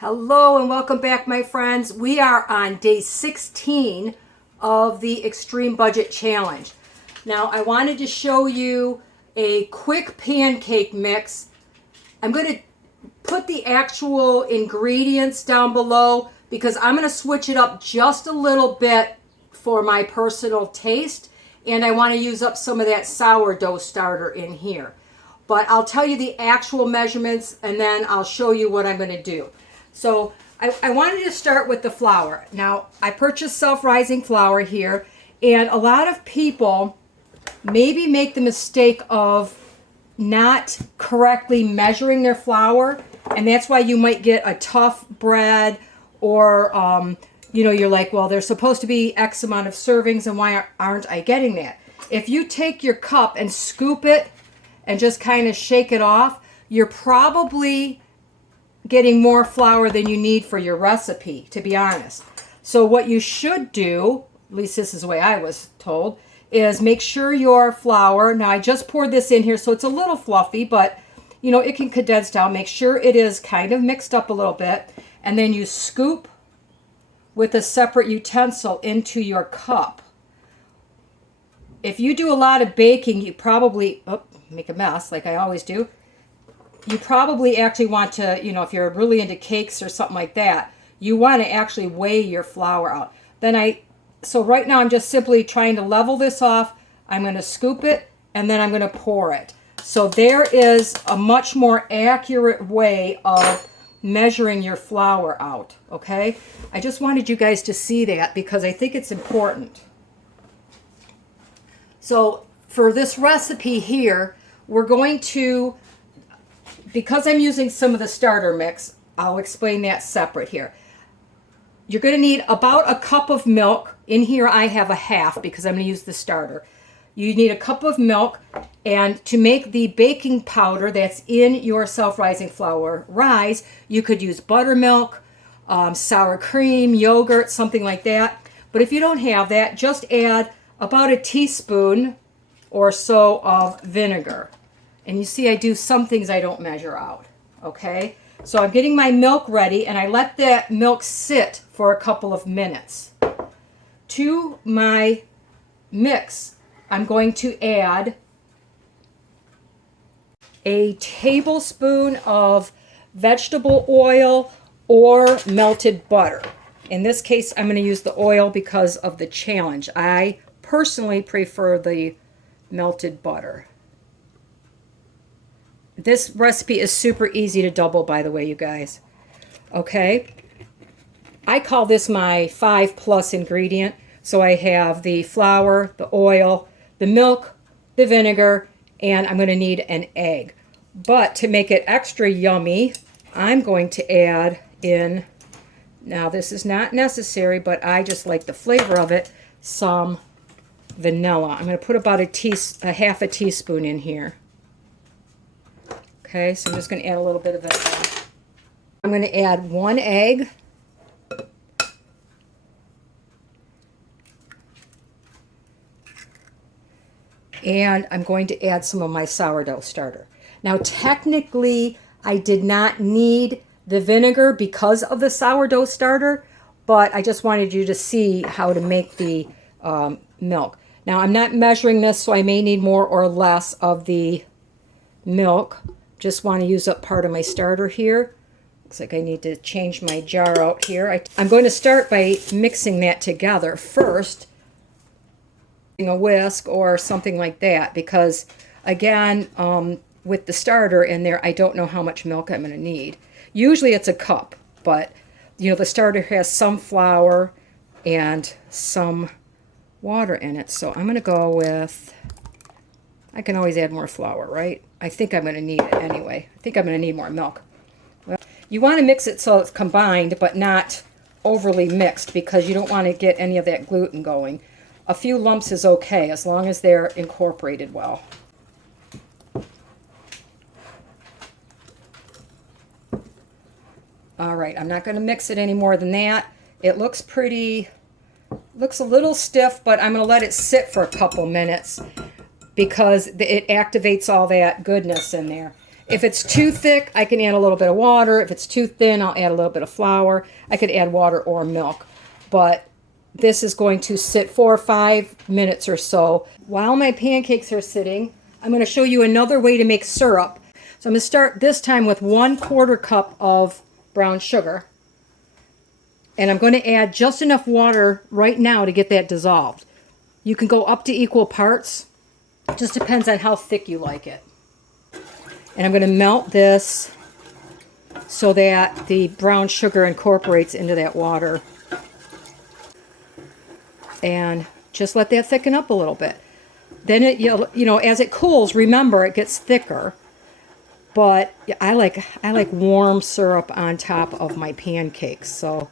Hello and welcome back, my friends. We are on day 16 of the Extreme Budget Challenge. Now, I wanted to show you a quick pancake mix. I'm going to put the actual ingredients down below because I'm going to switch it up just a little bit for my personal taste, and I want to use up some of that sourdough starter in here. But I'll tell you the actual measurements and then I'll show you what I'm going to do. So I wanted to start with the flour. Now, I purchased self-rising flour here, and a lot of people maybe make the mistake of not correctly measuring their flour, and that's why you might get a tough bread, or you're like, well, there's supposed to be X amount of servings, and why aren't I getting that? If you take your cup and scoop it and just kind of shake it off, you're probably getting more flour than you need for your recipe, to be honest. So what you should do, at least this is the way I was told, is make sure your flour, now I just poured this in here so it's a little fluffy, but it can condense down. Make sure it is kind of mixed up a little bit, and then you scoop with a separate utensil into your cup. If you do a lot of baking, you probably make a mess like I always do. You probably actually want to, if you're really into cakes or something like that, you want to actually weigh your flour out. So right now I'm just simply trying to level this off. I'm going to scoop it and then I'm going to pour it. So there is a much more accurate way of measuring your flour out, okay? I just wanted you guys to see that because I think it's important. So for this recipe here, we're going to, because I'm using some of the starter mix, I'll explain that separate here. You're going to need about a cup of milk. In here I have a half because I'm going to use the starter. You need a cup of milk, and to make the baking powder that's in your self-rising flour rise, you could use buttermilk, sour cream, yogurt, something like that. But if you don't have that, just add about a teaspoon or so of vinegar. And you see I do some things I don't measure out, okay? So I'm getting my milk ready, and I let that milk sit for a couple of minutes. To my mix, I'm going to add a tablespoon of vegetable oil or melted butter. In this case, I'm going to use the oil because of the challenge. I personally prefer the melted butter. This recipe is super easy to double, by the way, you guys. Okay? I call this my 5+ ingredient. So I have the flour, the oil, the milk, the vinegar, and I'm going to need an egg. But to make it extra yummy, I'm going to add in, now this is not necessary, but I just like the flavor of it, some vanilla. I'm going to put about a half a teaspoon in here. Okay, so I'm just going to add a little bit of vanilla. I'm going to add 1 egg. And I'm going to add some of my sourdough starter. Now, technically, I did not need the vinegar because of the sourdough starter, but I just wanted you to see how to make the milk. Now, I'm not measuring this, so I may need more or less of the milk. Just want to use up part of my starter here. Looks like I need to change my jar out here. I'm going to start by mixing that together first, a whisk or something like that, because again, with the starter in there, I don't know how much milk I'm going to need. Usually it's a cup, but the starter has some flour and some water in it, so I'm going to go with, I can always add more flour, right? I think I'm going to need it anyway. I think I'm going to need more milk. Well, you want to mix it so it's combined, but not overly mixed, because you don't want to get any of that gluten going. A few lumps is okay, as long as they're incorporated well. All right, I'm not going to mix it any more than that. It looks looks a little stiff, but I'm going to let it sit for a couple minutes because it activates all that goodness in there. If it's too thick, I can add a little bit of water. If it's too thin, I'll add a little bit of flour. I could add water or milk. But this is going to sit 4 or 5 minutes or so. While my pancakes are sitting, I'm going to show you another way to make syrup. So I'm going to start this time with 1/4 cup of brown sugar. And I'm going to add just enough water right now to get that dissolved. You can go up to equal parts. It just depends on how thick you like it. And I'm going to melt this so that the brown sugar incorporates into that water. And just let that thicken up a little bit. Then it, you know, as it cools, remember it gets thicker. But I like warm syrup on top of my pancakes, so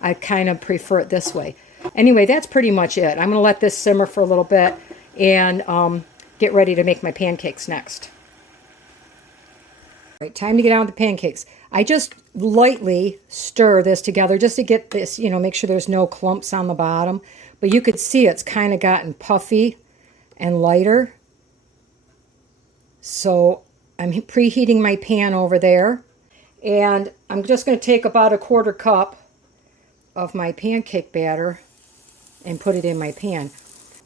I kind of prefer it this way. Anyway, that's pretty much it. I'm going to let this simmer for a little bit and get ready to make my pancakes next. All right, time to get on with the pancakes. I just lightly stir this together just to get this, you know, make sure there's no clumps on the bottom. But you could see it's kind of gotten puffy and lighter. So I'm preheating my pan over there. And I'm just going to take about 1/4 cup of my pancake batter and put it in my pan.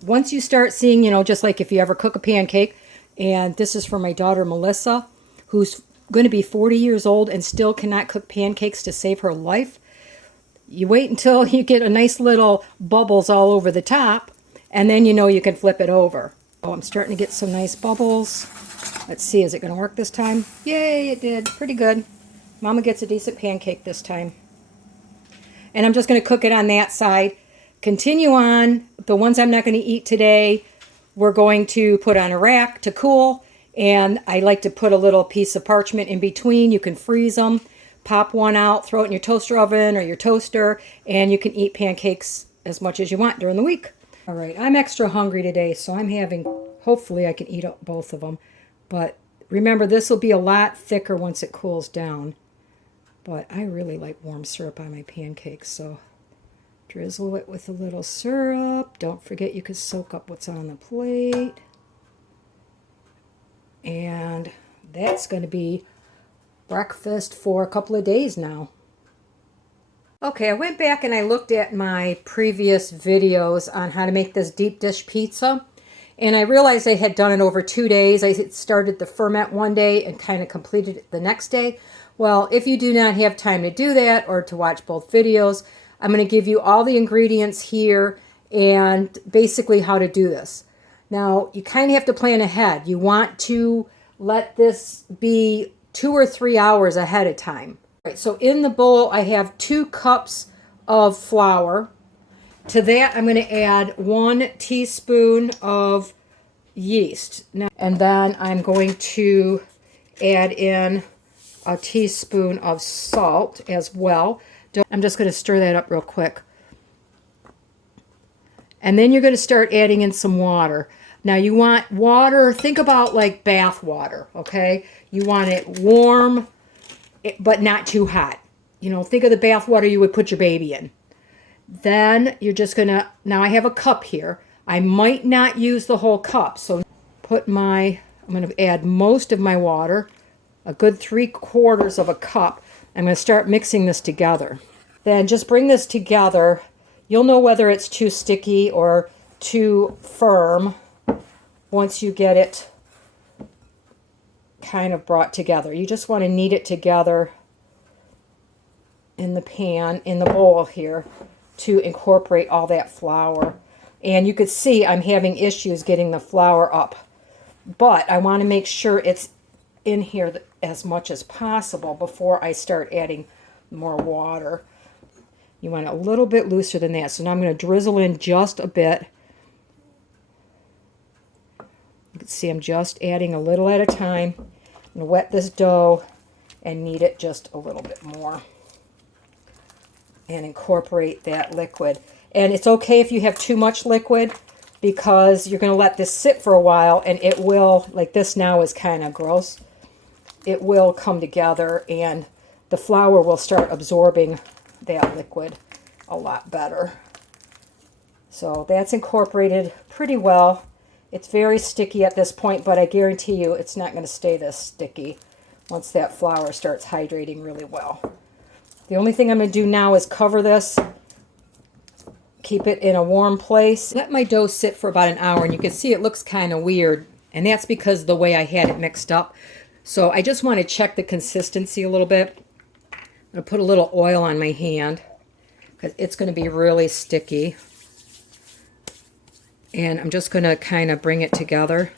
Once you start seeing, you know, just like if you ever cook a pancake, and this is for my daughter Melissa, who's going to be 40 years old and still cannot cook pancakes to save her life. You wait until you get a nice little bubbles all over the top, and then you know you can flip it over. Oh, I'm starting to get some nice bubbles. Let's see, is it going to work this time? Yay, it did. Pretty good. Mama gets a decent pancake this time. And I'm just going to cook it on that side. Continue on. The ones I'm not going to eat today, we're going to put on a rack to cool. And I like to put a little piece of parchment in between. You can freeze them, pop one out, throw it in your toaster oven or your toaster, and you can eat pancakes as much as you want during the week. All right, I'm extra hungry today, so I'm having, hopefully I can eat up both of them. But remember, this will be a lot thicker once it cools down. But I really like warm syrup on my pancakes, so drizzle it with a little syrup. Don't forget you can soak up what's on the plate. And that's going to be breakfast for a couple of days now. Okay, I went back and I looked at my previous videos on how to make this deep dish pizza. And I realized I had done it over 2 days. I had started the ferment one day and kind of completed it the next day. Well, if you do not have time to do that or to watch both videos, I'm going to give you all the ingredients here and basically how to do this. Now, you kind of have to plan ahead. You want to let this be 2 or 3 hours ahead of time. Right, so in the bowl, I have 2 cups of flour. To that, I'm going to add 1 teaspoon of yeast. Now, and then I'm going to add in a teaspoon of salt as well. I'm just going to stir that up real quick. And then you're going to start adding in some water. Now you want water, think about like bath water, okay? You want it warm, but not too hot. You know, think of the bath water you would put your baby in. Then you're just going to, now I have a cup here. I might not use the whole cup, so I'm going to add most of my water, a good 3/4 of a cup. I'm going to start mixing this together. Then just bring this together. You'll know whether it's too sticky or too firm once you get it kind of brought together. You just want to knead it together in the pan, in the bowl here, to incorporate all that flour. And you could see I'm having issues getting the flour up. But I want to make sure it's in here as much as possible before I start adding more water. You want it a little bit looser than that. So now I'm going to drizzle in just a bit. You can see I'm just adding a little at a time. I'm going to wet this dough and knead it just a little bit more. And incorporate that liquid. And it's okay if you have too much liquid, because you're going to let this sit for a while and it will, like this now is kind of gross, it will come together and the flour will start absorbing that liquid a lot better. So that's incorporated pretty well. It's very sticky at this point, but I guarantee you it's not going to stay this sticky. once that flour starts hydrating really well. The only thing I'm going to do now is cover this, keep it in a warm place. Let my dough sit for about an hour, and you can see it looks kind of weird, and that's because of the way I had it mixed up. So I just want to check the consistency a little bit. I'm going to put a little oil on my hand because it's going to be really sticky. And I'm just going to kind of bring it together.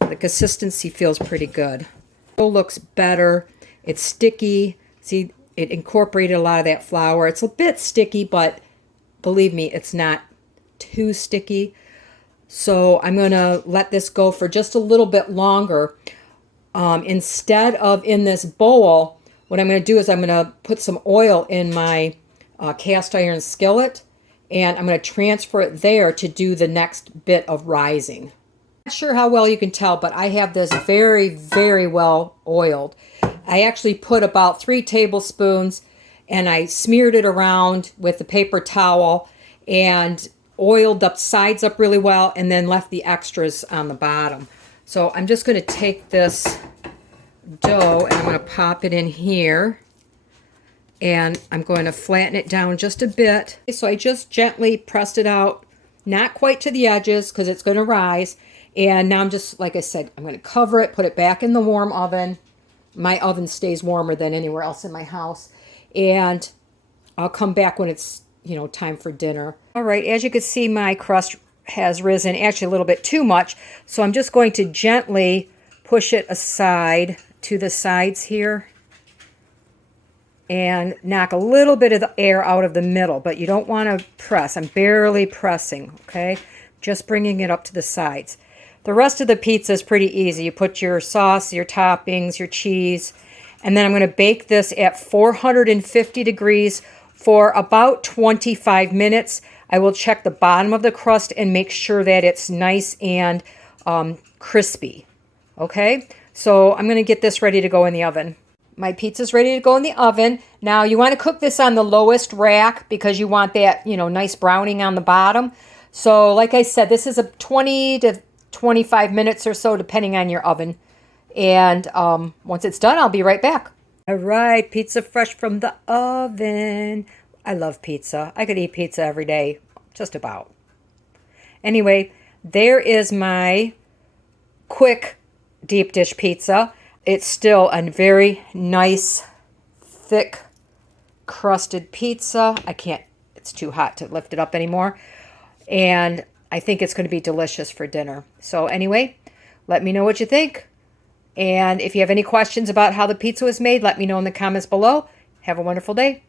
The consistency feels pretty good. It looks better. It's sticky. See, it incorporated a lot of that flour. It's a bit sticky, but believe me, it's not too sticky. So I'm going to let this go for just a little bit longer. Instead of in this bowl, what I'm going to do is I'm going to put some oil in my cast iron skillet, and I'm going to transfer it there to do the next bit of rising. Not sure how well you can tell, but I have this very, very well oiled. I actually put about 3 tablespoons, and I smeared it around with the paper towel and oiled the sides up really well, and then left the extras on the bottom. So I'm just going to take this dough and I'm going to pop it in here. And I'm going to flatten it down just a bit. So I just gently pressed it out, not quite to the edges because it's going to rise. And now I'm just, like I said, I'm going to cover it, put it back in the warm oven. My oven stays warmer than anywhere else in my house. And I'll come back when it's, time for dinner. All right, as you can see, my crust has risen actually a little bit too much. So I'm just going to gently push it aside to the sides here and knock a little bit of the air out of the middle, but you don't want to press. I'm barely pressing, okay? Just bringing it up to the sides. The rest of the pizza is pretty easy. You put your sauce, your toppings, your cheese, and then I'm going to bake this at 450 degrees for about 25 minutes. I will check the bottom of the crust and make sure that it's nice and crispy, okay? So I'm going to get this ready to go in the oven. My pizza's ready to go in the oven. Now you want to cook this on the lowest rack because you want that, nice browning on the bottom. So like I said, this is a 20 to 25 minutes or so depending on your oven. And once it's done, I'll be right back. All right, pizza fresh from the oven. I love pizza. I could eat pizza every day, just about. Anyway, there is my quick deep dish pizza. It's still a very nice, thick, crusted pizza. It's too hot to lift it up anymore. And I think it's going to be delicious for dinner. So anyway, let me know what you think. And if you have any questions about how the pizza was made, let me know in the comments below. Have a wonderful day.